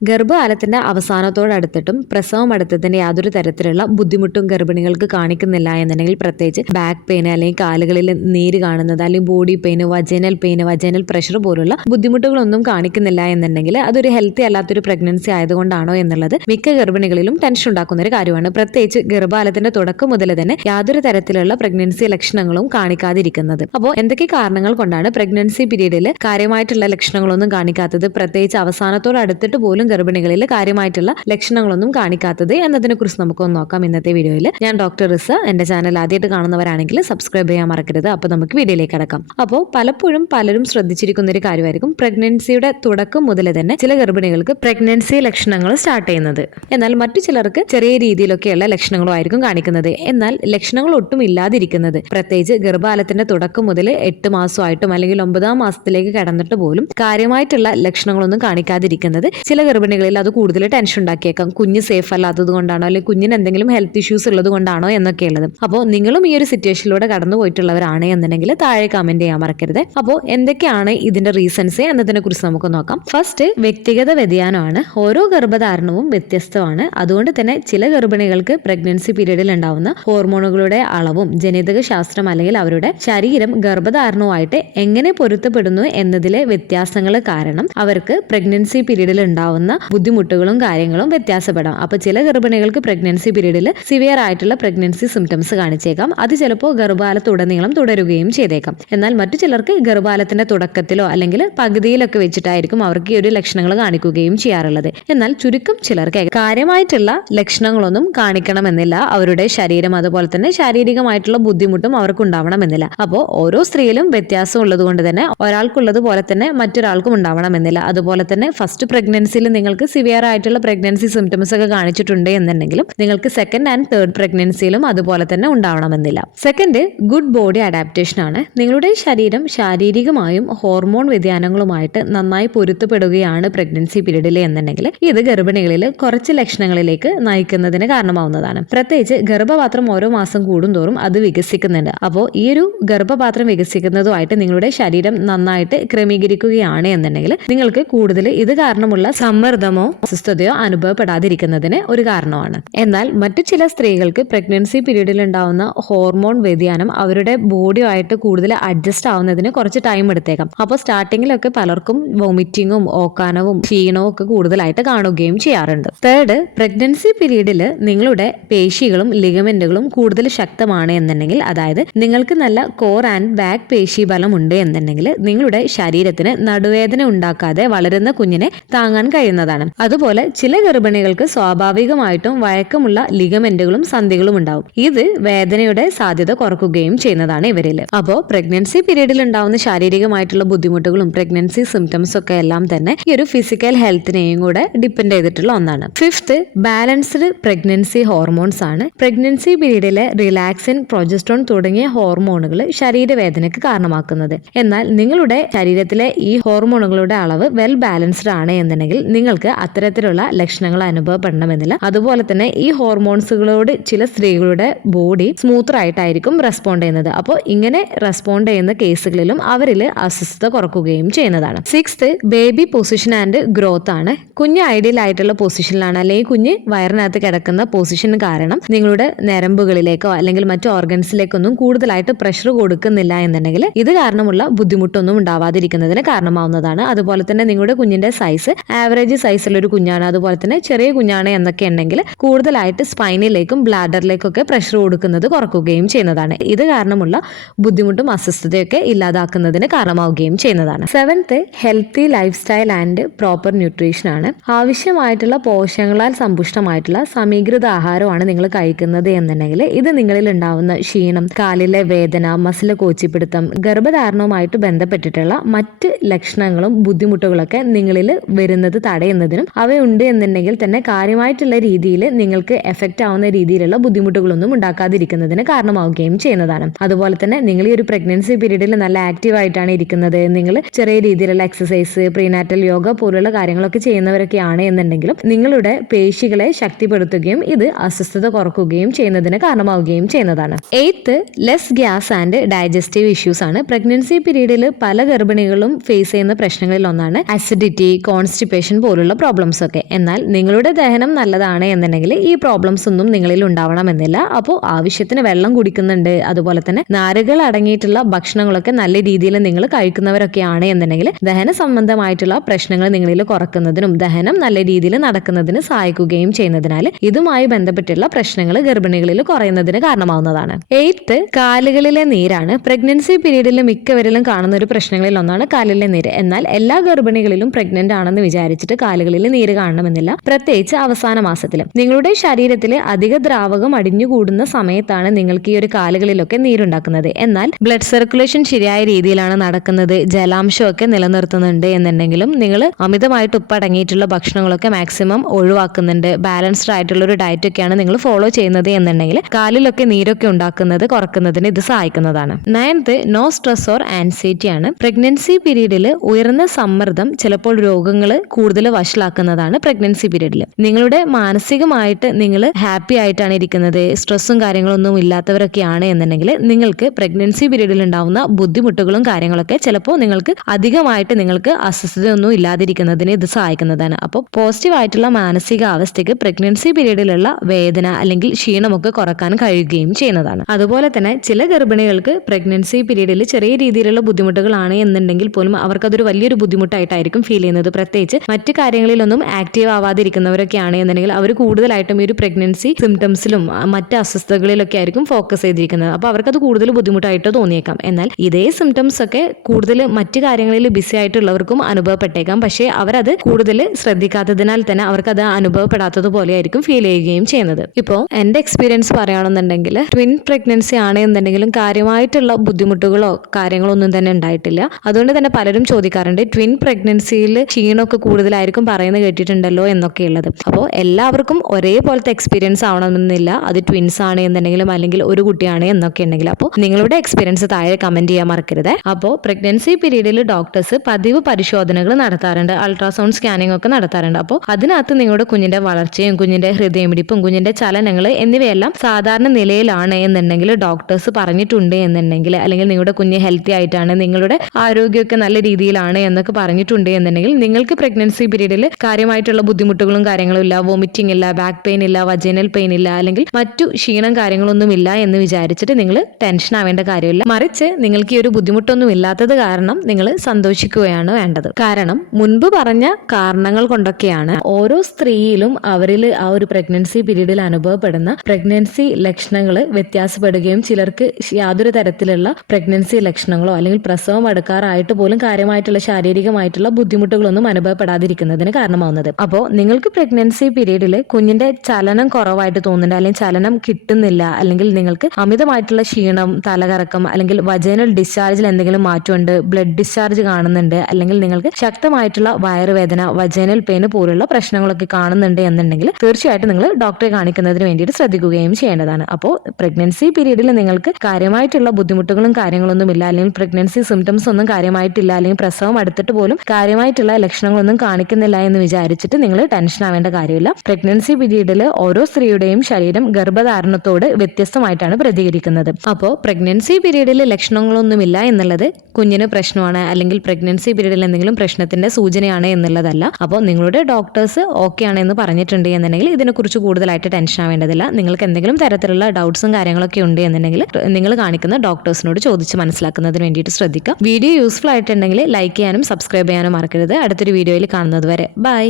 ഗർഭകാലത്തിന്റെ അവസാനത്തോടടുത്തിട്ടും പ്രസവം അടുത്തതിന്റെ യാതൊരു തരത്തിലുള്ള ബുദ്ധിമുട്ടും ഗർഭിണികൾക്ക് കാണിക്കുന്നില്ല എന്നുണ്ടെങ്കിൽ, പ്രത്യേകിച്ച് ബാക്ക് പെയിൻ അല്ലെങ്കിൽ കാലുകളിൽ നീര് കാണുന്നത് അല്ലെങ്കിൽ ബോഡി പെയിൻ, വജൈനൽ പ്രഷർ പോലുള്ള ബുദ്ധിമുട്ടുകളൊന്നും കാണിക്കുന്നില്ല എന്നുണ്ടെങ്കിൽ അതൊരു ഹെൽത്തി അല്ലാത്തൊരു പ്രഗ്നൻസി ആയതുകൊണ്ടാണോ എന്നുള്ളത് മിക്ക ഗർഭിണികളിലും ടെൻഷൻ ഉണ്ടാക്കുന്ന ഒരു കാര്യമാണ്. പ്രത്യേകിച്ച് ഗർഭകാലത്തിന്റെ തുടക്കം മുതൽ തന്നെ യാതൊരു തരത്തിലുള്ള പ്രഗ്നൻസി ലക്ഷണങ്ങളും കാണിക്കാതിരിക്കുന്നത്. അപ്പോൾ എന്തൊക്കെ കാരണങ്ങൾ കൊണ്ടാണ് പ്രഗ്നൻസി പീരീഡിൽ കാര്യമായിട്ടുള്ള ലക്ഷണങ്ങളൊന്നും കാണിക്കാത്തത്, പ്രത്യേകിച്ച് അവസാനത്തോടടുത്തിട്ട് പോലും ഗർഭിണികളിൽ കാര്യമായിട്ടുള്ള ലക്ഷണങ്ങളൊന്നും കാണിക്കാത്തത് എന്നതിനെ കുറിച്ച് നമുക്കൊന്ന് നോക്കാം ഇന്നത്തെ വീഡിയോയിൽ. ഞാൻ ഡോക്ടർ റിസ. എന്റെ ചാനൽ ആദ്യമായിട്ട് കാണുന്നവരാണെങ്കിൽ സബ്സ്ക്രൈബ് ചെയ്യാൻ മറക്കരുത്. അപ്പോൾ നമുക്ക് വീഡിയോയിലേക്ക് കടക്കാം. അപ്പോൾ പലപ്പോഴും പലരും ശ്രദ്ധിച്ചിരിക്കുന്ന ഒരു കാര്യമായിരിക്കും, പ്രഗ്നൻസിയുടെ തുടക്കം മുതൽ തന്നെ ചില ഗർഭിണികൾക്ക് പ്രഗ്നൻസി ലക്ഷണങ്ങൾ സ്റ്റാർട്ട് ചെയ്യുന്നത്. എന്നാൽ മറ്റു ചിലർക്ക് ചെറിയ രീതിയിലൊക്കെയുള്ള ലക്ഷണങ്ങളും ആയിരിക്കും കാണിക്കുന്നത്. എന്നാൽ ലക്ഷണങ്ങൾ ഒട്ടും ഇല്ലാതിരിക്കുന്നത്, പ്രത്യേകിച്ച് ഗർഭകാലത്തിന്റെ തുടക്കം മുതൽ 8 മാസമായിട്ടും അല്ലെങ്കിൽ 9ാം മാസത്തിലേക്ക് കടന്നിട്ട് പോലും കാര്യമായിട്ടുള്ള ലക്ഷണങ്ങളൊന്നും കാണിക്കാതിരിക്കുന്നത് ചില ഗർഭിണികളിൽ അത് കൂടുതൽ ടെൻഷൻ ഉണ്ടാക്കിയേക്കാം. കുഞ്ഞ് സേഫ് അല്ലാത്തത് കൊണ്ടാണോ അല്ലെങ്കിൽ കുഞ്ഞിന് എന്തെങ്കിലും ഹെൽത്ത് ഇഷ്യൂസ് ഉള്ളത് കൊണ്ടാണോ എന്നൊക്കെ ഉള്ളത്. അപ്പോൾ നിങ്ങളും ഈ ഒരു സിറ്റുവേഷനിലൂടെ കടന്നു പോയിട്ടുള്ളവരാണ് എന്നുണ്ടെങ്കിൽ താഴെ കമന്റ് ചെയ്യാൻ മറക്കരുത്. അപ്പോൾ എന്തൊക്കെയാണ് ഇതിന്റെ റീസൺസ് എന്നതിനെ കുറിച്ച് നമുക്ക് നോക്കാം. ഫസ്റ്റ്, വ്യക്തിഗത വ്യതിയാനമാണ്. ഓരോ ഗർഭധാരണവും വ്യത്യസ്തമാണ്. അതുകൊണ്ട് തന്നെ ചില ഗർഭിണികൾക്ക് പ്രഗ്നൻസി പീരീഡിൽ ഉണ്ടാവുന്ന ഹോർമോണുകളുടെ അളവും ജനിതക ശാസ്ത്രം അല്ലെങ്കിൽ അവരുടെ ശരീരം ഗർഭധാരണവുമായിട്ട് എങ്ങനെ പൊരുത്തപ്പെടുന്നു എന്നതിലെ വ്യത്യാസങ്ങൾ കാരണം അവർക്ക് പ്രഗ്നൻസി പീരീഡിൽ ഉണ്ടാവുന്ന ബുദ്ധിമുട്ടുകളും കാര്യങ്ങളും വ്യത്യാസപ്പെടാം. അപ്പൊ ചില ഗർഭിണികൾക്ക് പ്രഗ്നൻസി പീരീഡിൽ സിവിയർ ആയിട്ടുള്ള പ്രഗ്നൻസി സിംറ്റംസ് കാണിച്ചേക്കാം. അത് ചിലപ്പോൾ ഗർഭകാലത്തുടനീളം തുടരുകയും ചെയ്തേക്കാം. എന്നാൽ മറ്റു ചിലർക്ക് ഗർഭകാലത്തിന്റെ തുടക്കത്തിലോ അല്ലെങ്കിൽ പകുതിയിലൊക്കെ വെച്ചിട്ടായിരിക്കും അവർക്ക് ഈ ഒരു ലക്ഷണങ്ങൾ കാണിക്കുകയും ചെയ്യാറുള്ളത്. എന്നാൽ ചുരുക്കം ചിലർക്ക് കാര്യമായിട്ടുള്ള ലക്ഷണങ്ങളൊന്നും കാണിക്കണമെന്നില്ല. അവരുടെ ശരീരം അതുപോലെ തന്നെ ശാരീരികമായിട്ടുള്ള ബുദ്ധിമുട്ടും അവർക്ക് ഉണ്ടാവണമെന്നില്ല. അപ്പോൾ ഓരോ സ്ത്രീയിലും വ്യത്യാസം ഉള്ളത് കൊണ്ട് തന്നെ ഒരാൾക്കുള്ളത് പോലെ തന്നെ മറ്റൊരാൾക്കും ഉണ്ടാവണമെന്നില്ല. അതുപോലെ തന്നെ ഫസ്റ്റ് പ്രഗ്നൻസിയിൽ നിങ്ങൾക്ക് സിവിയർ ആയിട്ടുള്ള പ്രഗ്നൻസി സിംറ്റംസ് ഒക്കെ കാണിച്ചിട്ടുണ്ട് എന്നുണ്ടെങ്കിലും നിങ്ങൾക്ക് സെക്കൻഡ് ആൻഡ് തേർഡ് പ്രഗ്നൻസിയിലും അതുപോലെ തന്നെ ഉണ്ടാവണമെന്നില്ല. സെക്കൻഡ്, ഗുഡ് ബോഡി അഡാപ്റ്റേഷൻ ആണ്. നിങ്ങളുടെ ശരീരം ശാരീരികമായും ഹോർമോൺ വ്യതിയാനങ്ങളുമായിട്ട് നന്നായി പൊരുത്തപ്പെടുകയാണ് പ്രഗ്നൻസി പീരീഡിൽ എന്നുണ്ടെങ്കിൽ ഇത് ഗർഭിണികളിൽ കുറച്ച് ലക്ഷണങ്ങളിലേക്ക് നയിക്കുന്നതിന് കാരണമാവുന്നതാണ്. പ്രത്യേകിച്ച് ഗർഭപാത്രം ഓരോ മാസം കൂടുന്തോറും അത് വികസിക്കുന്നുണ്ട്. അപ്പോൾ ഈ ഒരു ഗർഭപാത്രം വികസിക്കുന്നതുമായിട്ട് നിങ്ങളുടെ ശരീരം നന്നായിട്ട് ക്രമീകരിക്കുകയാണ് എന്നുണ്ടെങ്കിൽ നിങ്ങൾക്ക് കൂടുതൽ ഇത് കാരണമുള്ള സമ്മർദ്ദമോ അസ്വസ്ഥതയോ അനുഭവപ്പെടാതിരിക്കുന്നതിന് ഒരു കാരണമാണ്. എന്നാൽ മറ്റു ചില സ്ത്രീകൾക്ക് പ്രഗ്നൻസി പീരീഡിൽ ഉണ്ടാവുന്ന ഹോർമോൺ വ്യതിയാനം അവരുടെ ബോഡിയുമായിട്ട് കൂടുതൽ അഡ്ജസ്റ്റ് ആവുന്നതിന് കുറച്ച് ടൈം എടുത്തേക്കാം. അപ്പോൾ സ്റ്റാർട്ടിങ്ങിലൊക്കെ പലർക്കും വോമിറ്റിങ്ങും ഓക്കാനവും ക്ഷീണവും ഒക്കെ കൂടുതലായിട്ട് കാണുകയും ചെയ്യാറുണ്ട്. തേർഡ്, പ്രഗ്നൻസി പീരീഡിൽ നിങ്ങളുടെ പേശികളും ലിഗമെന്റുകളും കൂടുതൽ ശക്തമാണ് എന്നുണ്ടെങ്കിൽ, അതായത് നിങ്ങൾക്ക് നല്ല കോർ ആൻഡ് ബാക്ക് പേശി ബലം ഉണ്ട് എന്നുണ്ടെങ്കിൽ നിങ്ങളുടെ ശരീരത്തിന് നടുവേദന ഉണ്ടാക്കാതെ വളരുന്ന കുഞ്ഞിനെ താങ്ങാൻ കഴിയുന്നതാണ്. അതുപോലെ ചില ഗർഭിണികൾക്ക് സ്വാഭാവികമായിട്ടും വഴക്കമുള്ള ലിഗമെന്റുകളും സന്ധികളും ഉണ്ടാവും. ഇത് വേദനയുടെ സാധ്യത കുറക്കുകയും ചെയ്യുന്നതാണ് ഇവരിൽ. അപ്പോൾ പ്രഗ്നൻസി പീരീഡിൽ ഉണ്ടാവുന്ന ശാരീരികമായിട്ടുള്ള ബുദ്ധിമുട്ടുകളും പ്രഗ്നൻസി സിംറ്റംസ് ഒക്കെ എല്ലാം തന്നെ ഈ ഒരു ഫിസിക്കൽ ഹെൽത്തിനെയും കൂടെ ഡിപ്പെൻഡ് ചെയ്തിട്ടുള്ള ഒന്നാണ്. ഫിഫ്ത്ത്, ബാലൻസ്ഡ് പ്രഗ്നൻസി ഹോർമോൺസ് ആണ്. പ്രഗ്നൻസി പീരീഡിലെ റിലാക്സിൻ, പ്രൊജസ്ട്രോൺ തുടങ്ങിയ ഹോർമോണുകൾ ശരീരവേദനയ്ക്ക് കാരണമാക്കുന്നത്. എന്നാൽ നിങ്ങളുടെ ശരീരത്തിലെ ഈ ഹോർമോണുകളുടെ അളവ് വെൽ ബാലൻസ്ഡ് ആണ് എന്നുണ്ടെങ്കിൽ നിങ്ങൾക്ക് അത്തരത്തിലുള്ള ലക്ഷണങ്ങൾ അനുഭവപ്പെടണമെന്നില്ല. അതുപോലെ തന്നെ ഈ ഹോർമോൺസുകളോട് ചില സ്ത്രീകളുടെ ബോഡി സ്മൂത്തർ ആയിട്ടായിരിക്കും റെസ്പോണ്ട് ചെയ്യുന്നത്. അപ്പോൾ ഇങ്ങനെ റെസ്പോണ്ട് ചെയ്യുന്ന കേസുകളിലും അവരിൽ അസ്വസ്ഥത കുറക്കുകയും ചെയ്യുന്നതാണ്. Sixth, baby position and growth ആണ്. കുഞ്ഞ് ഐഡിയൽ ആയിട്ടുള്ള പൊസിഷനിലാണ് അല്ലെങ്കിൽ കുഞ്ഞ് വയറിനകത്ത് കിടക്കുന്ന പൊസിഷൻ കാരണം നിങ്ങളുടെ ഞരമ്പുകളിലേക്കോ അല്ലെങ്കിൽ മറ്റു ഓർഗൻസിലേക്കൊന്നും കൂടുതലായിട്ട് പ്രഷർ കൊടുക്കുന്നില്ല എന്നുണ്ടെങ്കിൽ ഇത് കാരണമുള്ള ബുദ്ധിമുട്ടൊന്നും ഉണ്ടാവാതിരിക്കുന്നതിന് കാരണമാവുന്നതാണ്. അതുപോലെ തന്നെ നിങ്ങളുടെ കുഞ്ഞിന്റെ സൈസ് ആവറേജ് സൈസിലൊരു കുഞ്ഞാണ്, അതുപോലെ തന്നെ ചെറിയ കുഞ്ഞാണ് എന്നൊക്കെ ഉണ്ടെങ്കിൽ കൂടുതലായിട്ട് സ്പൈനിലേക്കും ബ്ലാഡറിലേക്കും ഒക്കെ പ്രഷർ കൊടുക്കുന്നത് കുറക്കുകയും ചെയ്യുന്നതാണ്. ഇത് കാരണമുള്ള ബുദ്ധിമുട്ടും അസ്വസ്ഥതയൊക്കെ ഇല്ലാതാക്കുന്നതിന് കാരണമാവുകയും ചെയ്യുന്നതാണ്. Seventh, healthy life style and proper nutrition ആണ്. ആവശ്യമായിട്ടുള്ള പോഷകങ്ങളാൽ സമ്പുഷ്ടമായിട്ടുള്ള സമീകൃത ആഹാരമാണ് നിങ്ങൾ കഴിക്കുന്നത് എന്നുണ്ടെങ്കിൽ ഇത് നിങ്ങളിൽ ഉണ്ടാവുന്ന ക്ഷീണം, കാലിലെ വേദന, മസിൽ കോച്ചിപ്പിടുത്തം, ഗർഭധാരണവുമായിട്ട് ബന്ധപ്പെട്ടിട്ടുള്ള മറ്റ് ലക്ഷണങ്ങളും ബുദ്ധിമുട്ടുകളൊക്കെ നിങ്ങളിൽ വരുന്നത് തടയുന്നതിനും അവയുണ്ട് എന്നുണ്ടെങ്കിൽ തന്നെ കാര്യമായിട്ടുള്ള രീതിയിൽ നിങ്ങൾക്ക് എഫക്റ്റ് ആവുന്ന രീതിയിലുള്ള ബുദ്ധിമുട്ടുകളൊന്നും ഉണ്ടാക്കാതിരിക്കുന്നതിന് കാരണമാവുകയും ചെയ്യുന്നതാണ്. അതുപോലെ തന്നെ നിങ്ങൾ ഈ ഒരു പ്രഗ്നൻസി പീരീഡിൽ നല്ല ആക്റ്റീവ് ആയിട്ടാണ് ഇരിക്കുന്നത്, നിങ്ങൾ ചെറിയ രീതിയിലുള്ള എക്സസൈസ്, പ്രീനാറ്റൽ യോഗ പോലുള്ള കാര്യങ്ങളൊക്കെ ചെയ്യുന്നവരൊക്കെയാണ് എന്നുണ്ടെങ്കിലും നിങ്ങളുടെ പേശികളെ ശക്തിപ്പെടുത്തുകയും ഇത് അസ്വസ്ഥത കുറക്കുകയും ചെയ്യുന്നതിന് കാരണമാവുകയും ചെയ്യുന്നതാണ്. Eighth, less gas and digestive issues ആണ്. പ്രഗ്നൻസി പീരീഡിൽ പല ഗർഭിണികളും ഫേസ് ചെയ്യുന്ന പ്രശ്നങ്ങളിൽ ഒന്നാണ് അസിഡിറ്റി, കോൺസ്റ്റിപ്പേഷൻ പോലുള്ള പ്രോബ്ലംസ് ഒക്കെ. എന്നാൽ നിങ്ങളുടെ ദഹനം നല്ലതാണ് എന്നുണ്ടെങ്കിൽ ഈ പ്രോബ്ലംസ് ഒന്നും നിങ്ങളിൽ ഉണ്ടാവണമെന്നില്ല. അപ്പോൾ ആവശ്യത്തിന് വെള്ളം കുടിക്കുന്നുണ്ട്, അതുപോലെ തന്നെ നാരുകൾ അടങ്ങിയിട്ടുള്ള ഭക്ഷണങ്ങളൊക്കെ നല്ല രീതിയിൽ നിങ്ങൾ കഴിക്കുന്നവരൊക്കെയാണ് എന്നുണ്ടെങ്കിൽ ദഹന സംബന്ധമായിട്ടുള്ള പ്രശ്നങ്ങൾ നിങ്ങളിൽ കുറക്കുന്നതിനും ദഹനം നല്ല രീതിയിൽ നടക്കുന്നതിന് സഹായിക്കുകയും ചെയ്യുന്നതിനാൽ ഇതുമായി ബന്ധപ്പെട്ടുള്ള പ്രശ്നങ്ങൾ ഗർഭിണികളിൽ കുറയുന്നതിന് കാരണമാവുന്നതാണ്. 8th, കാലുകളിലെ നീരാണ്. പ്രഗ്നൻസി പീരീഡിൽ മിക്കവരിലും കാണുന്ന ഒരു പ്രശ്നങ്ങളിൽ ഒന്നാണ് കാലിലെ നീര്. എന്നാൽ എല്ലാ ഗർഭിണികളിലും പ്രഗ്നന്റ് ആണെന്ന് വിചാരിച്ചിട്ട് കാലുകളിൽ നീര് കാണണമെന്നില്ല, പ്രത്യേകിച്ച് അവസാന മാസത്തിൽ. നിങ്ങളുടെ ശരീരത്തിൽ അധിക ദ്രാവകം അടിഞ്ഞുകൂടുന്ന സമയത്താണ് നിങ്ങൾക്ക് ഈ ഒരു കാലുകളിലൊക്കെ നീരുണ്ടാക്കുന്നത്. എന്നാൽ ബ്ലഡ് സർക്കുലേഷൻ ശരിയായ രീതിയിലാണ് നടക്കുന്നത്, ജലാംശമൊക്കെ നിലനിർത്തുന്നുണ്ട് എന്നുണ്ടെങ്കിലും നിങ്ങൾ അമിതമായിട്ട് ഉപ്പടങ്ങിയിട്ടുള്ള ഭക്ഷണങ്ങളൊക്കെ മാക്സിമം ഒഴിവാക്കുന്നുണ്ട്, ബാലൻസ്ഡ് ആയിട്ടുള്ള ഒരു ഡയറ്റ് ഒക്കെയാണ് നിങ്ങൾ ഫോളോ ചെയ്യുന്നത് എന്നുണ്ടെങ്കിൽ കാലിലൊക്കെ നീരൊക്കെ ഉണ്ടാക്കുന്നത് കുറക്കുന്നതിന് ഇത് സഹായിക്കുന്നതാണ്. 9th, no stress or anxiety ആണ്. പ്രഗ്നൻസി പീരീഡിൽ ഉയർന്ന സമ്മർദ്ദം ചിലപ്പോൾ രോഗങ്ങൾ കൂടുതൽ വഷളാക്കുന്നതാണ്. പ്രഗ്നൻസി പീരീഡിൽ നിങ്ങളുടെ മാനസികമായിട്ട് നിങ്ങൾ ഹാപ്പി ആയിട്ടാണ് ഇരിക്കുന്നത്, സ്ട്രെസ്സും കാര്യങ്ങളൊന്നും ഇല്ലാത്തവരൊക്കെയാണ് എന്നുണ്ടെങ്കിൽ നിങ്ങൾക്ക് പ്രഗ്നൻസി പീരീഡിൽ ഉണ്ടാവുന്ന ബുദ്ധിമുട്ടുകളും കാര്യങ്ങളൊക്കെ ചിലപ്പോൾ നിങ്ങൾക്ക് അധികമായിട്ട് നിങ്ങൾക്ക് അസ്വസ്ഥതയൊന്നും ഇല്ലാതിരിക്കുന്നതിന് ഇത് സഹായിക്കുന്നതാണ്. അപ്പോൾ പോസിറ്റീവ് ആയിട്ടുള്ള മാനസികാവസ്ഥയ്ക്ക് പ്രഗ്നൻസി പീരീഡിലുള്ള വേദന അല്ലെങ്കിൽ ക്ഷീണമൊക്കെ കുറക്കാൻ കഴിയുകയും ചെയ്യുന്നതാണ്. അതുപോലെ തന്നെ ചില ഗർഭിണികൾക്ക് പ്രഗ്നൻസി പീരീഡിൽ ചെറിയ രീതിയിലുള്ള ബുദ്ധിമുട്ടുകളാണ് എന്നുണ്ടെങ്കിൽ പോലും അവർക്കതൊരു വലിയൊരു ബുദ്ധിമുട്ടായിട്ടായിരിക്കും ഫീൽ ചെയ്യുന്നത്. പ്രത്യേകിച്ച് മറ്റു കാര്യങ്ങളിലൊന്നും ആക്റ്റീവ് ആവാതിരിക്കുന്നവരൊക്കെയാണ് എന്നുണ്ടെങ്കിൽ അവർ കൂടുതലായിട്ടും ഈ ഒരു പ്രഗ്നൻസി സിംറ്റംസിലും മറ്റ് അസ്വസ്ഥതകളിലൊക്കെ ആയിരിക്കും ഫോക്കസ് ചെയ്തിരിക്കുന്നത്. അപ്പോൾ അവർക്കത് കൂടുതൽ ബുദ്ധിമുട്ടായിട്ട് തോന്നിയേക്കാം. എന്നാൽ ഇതേ സിംറ്റംസ് ഒക്കെ കൂടുതൽ മറ്റു കാര്യങ്ങളിൽ ബിസി ആയിട്ടുള്ളവർക്കും അനുഭവപ്പെട്ടേക്കാം. പക്ഷേ അവരത് കൂടുതൽ ശ്രദ്ധിക്കാത്തതിനാൽ തന്നെ അവർക്കത് അനുഭവപ്പെടാത്തതുപോലെ ആയിരിക്കും ഫീൽ ചെയ്യുകയും ചെയ്യുന്നത്. ഇപ്പോൾ എൻ്റെ എക്സ്പീരിയൻസ് പറയുകയാണെന്നുണ്ടെങ്കിൽ ട്വിൻ പ്രഗ്നൻസി ആണ് എന്നുണ്ടെങ്കിലും കാര്യമായിട്ടുള്ള ബുദ്ധിമുട്ടുകളോ കാര്യങ്ങളോ ഒന്നും തന്നെ ഉണ്ടായിട്ടില്ല. അതുകൊണ്ട് തന്നെ പലരും ചോദിക്കാറുണ്ട് ട്വിൻ പ്രഗ്നൻസിയിൽ ക്ഷീണമൊക്കെ കൂടുതലായിരിക്കും പറയുന്നത് കേട്ടിട്ടുണ്ടല്ലോ എന്നൊക്കെയുള്ളത്. അപ്പോൾ എല്ലാവർക്കും ഒരേപോലത്തെ എക്സ്പീരിയൻസ് ആവണമെന്നില്ല, അത് ട്വിൻസ് ആണ് എന്നുണ്ടെങ്കിലും അല്ലെങ്കിൽ ഒരു കുട്ടിയാണ് എന്നൊക്കെ ഉണ്ടെങ്കിൽ. അപ്പോൾ നിങ്ങളുടെ എക്സ്പീരിയൻസ് താഴെ കമന്റ് ചെയ്യാൻ മറക്കരുത്. അപ്പോൾ പ്രഗ്നൻസി പീരീഡിൽ ഡോക്ടേഴ്സ് പതിവ് പരിശോധനകൾ നടത്താറുണ്ട്, അൾട്രാസൗണ്ട് സ്കാനിങ് ഒക്കെ നടത്താറുണ്ട്. അപ്പോൾ അതിനകത്ത് നിങ്ങളുടെ കുഞ്ഞിന്റെ വളർച്ചയും കുഞ്ഞിന്റെ ഹൃദയമിടിപ്പും കുഞ്ഞിന്റെ ചലനങ്ങൾ എന്നിവയെല്ലാം സാധാരണ നിലയിലാണ് എന്നുണ്ടെങ്കിൽ ഡോക്ടേഴ്സ് പറഞ്ഞിട്ടുണ്ട് എന്നുണ്ടെങ്കിൽ, അല്ലെങ്കിൽ നിങ്ങളുടെ കുഞ്ഞ് ഹെൽത്തി ആയിട്ടാണ്, നിങ്ങളുടെ ആരോഗ്യമൊക്കെ നല്ല രീതിയിലാണ് എന്നൊക്കെ പറഞ്ഞിട്ടുണ്ട് എന്നുണ്ടെങ്കിൽ നിങ്ങൾക്ക് പ്രഗ്നൻസി പീരീഡിൽ കാര്യമായിട്ടുള്ള ബുദ്ധിമുട്ടുകളും കാര്യങ്ങളും ഇല്ല, വോമിറ്റിംഗ് ഇല്ല, ബാക്ക് പെയിൻ ഇല്ല, വജൈനൽ പെയിൻ ഇല്ല, അല്ലെങ്കിൽ മറ്റു ക്ഷീണം കാര്യങ്ങളൊന്നും ഇല്ല എന്ന് വിചാരിച്ചിട്ട് നിങ്ങൾ ടെൻഷൻ ആവേണ്ട കാര്യമില്ല. മറിച്ച് നിങ്ങൾക്ക് ഈ ഒരു ബുദ്ധിമുട്ടൊന്നും ഇല്ലാത്തത് കാരണം നിങ്ങൾ സന്തോഷിക്കുകയാണ് വേണ്ടത്. കാരണം മുൻപ് പറഞ്ഞ കാരണങ്ങൾ കൊണ്ടൊക്കെയാണ് ഓരോ സ്ത്രീയിലും അവരിൽ ആ ഒരു പ്രഗ്നൻസി പീരീഡിൽ അനുഭവപ്പെടുന്ന പ്രഗ്നൻസി ലക്ഷണങ്ങൾ വ്യത്യാസപ്പെടുകയും ചിലർക്ക് യാതൊരു തരത്തിലുള്ള പ്രഗ്നൻസി ലക്ഷണങ്ങളോ അല്ലെങ്കിൽ പ്രസവം അടുക്കാറായിട്ട് പോലും കാര്യമായിട്ടുള്ള ശാരീരികമായിട്ടുള്ള ബുദ്ധിമുട്ടുകളൊന്നും അനുഭവപ്പെടാതിരിക്കുന്നതിന് കാരണമാവുന്നത്. അപ്പോൾ നിങ്ങൾക്ക് പ്രഗ്നൻസി പീരീഡിൽ കുഞ്ഞിന്റെ ചലനം കുറവായിട്ട് തോന്നുന്നുണ്ട്, അല്ലെങ്കിൽ ചലനം കിട്ടുന്നില്ല, അല്ലെങ്കിൽ നിങ്ങൾക്ക് അമിതമായിട്ടുള്ള ക്ഷീണം, തലകറക്കം, അല്ലെങ്കിൽ വജൈനൽ ഡിസ്ചാർജിൽ എന്തെങ്കിലും മാറ്റമുണ്ട്, ബ്ലഡ് ഡിസ്ചാർജ് കാണുന്നുണ്ട്, അല്ലെങ്കിൽ നിങ്ങൾക്ക് ശക്തമായിട്ടുള്ള വയറുവേദന, വജൈനൽ പെയിൻ പോലുള്ള പ്രശ്നങ്ങളൊക്കെ കാണുന്നുണ്ട് എന്നുണ്ടെങ്കിൽ തീർച്ചയായിട്ടും നിങ്ങൾ ഡോക്ടറെ കാണിക്കുന്നതിന് വേണ്ടിയിട്ട് ശ്രദ്ധിക്കുകയും ചെയ്യേണ്ടതാണ്. അപ്പോൾ പ്രഗ്നൻസി പീരീഡിൽ നിങ്ങൾക്ക് കാര്യമായിട്ടുള്ള ബുദ്ധിമുട്ടുകളും കാര്യങ്ങളൊന്നും ഇല്ല, അല്ലെങ്കിൽ പ്രഗ്നൻസി സിംറ്റംസ് ഒന്നും കാര്യമായിട്ടില്ല, അല്ലെങ്കിൽ പ്രസവം അടുത്തിട്ട് പോലും കാര്യമായിട്ടുള്ള ലക്ഷണങ്ങളൊന്നും കാണിക്കുന്നില്ല എന്ന് വിചാരിച്ചിട്ട് നിങ്ങൾ ടെൻഷൻ ആവേണ്ട കാര്യമില്ല. പ്രഗ്നൻസി പീരീഡിൽ ഓരോ സ്ത്രീയുടെയും ശരീരം ഗർഭധാരണത്തോട് വ്യത്യസ്തമായിട്ടാണ് പ്രതികരിക്കുന്നത്. അപ്പോൾ പ്രഗ്നൻസി പീരീഡിൽ ലക്ഷണങ്ങളൊന്നുമില്ല എന്നുള്ളത് കുഞ്ഞിന് പ്രശ്നമാണ്, അല്ലെങ്കിൽ പ്രഗ്നൻസി പീരീഡിൽ എന്തെങ്കിലും പ്രശ്നത്തിന്റെ സൂചനയാണ് എന്നുള്ളതല്ല. അപ്പോൾ നിങ്ങളുടെ ഡോക്ടേഴ്സ് ഓക്കെ ആണ് എന്ന് പറഞ്ഞിട്ടുണ്ട് എന്നുണ്ടെങ്കിൽ ഇതിനെക്കുറിച്ച് കൂടുതലായിട്ട് ടെൻഷൻ ആവേണ്ടതില്ല. നിങ്ങൾക്ക് എന്തെങ്കിലും തരത്തിലുള്ള ഡൗട്ട്സും കാര്യങ്ങളൊക്കെ ഉണ്ട് എന്നുണ്ടെങ്കിൽ നിങ്ങൾ കാണിക്കുന്ന ഡോക്ടേഴ്സിനോട് ചോദിച്ച് മനസ്സിലാക്കുന്നതിന് വേണ്ടിയിട്ട് ശ്രദ്ധിക്കുക. വീഡിയോ യൂസ്ഫുൾ ആയിട്ടുണ്ടെങ്കിൽ ലൈക്ക് ചെയ്യാനും സബ്സ്ക്രൈബ് ചെയ്യാനും മറക്കരുത്. അടുത്തൊരു വീഡിയോയിൽ കാണുന്നത് വരെ ബൈ.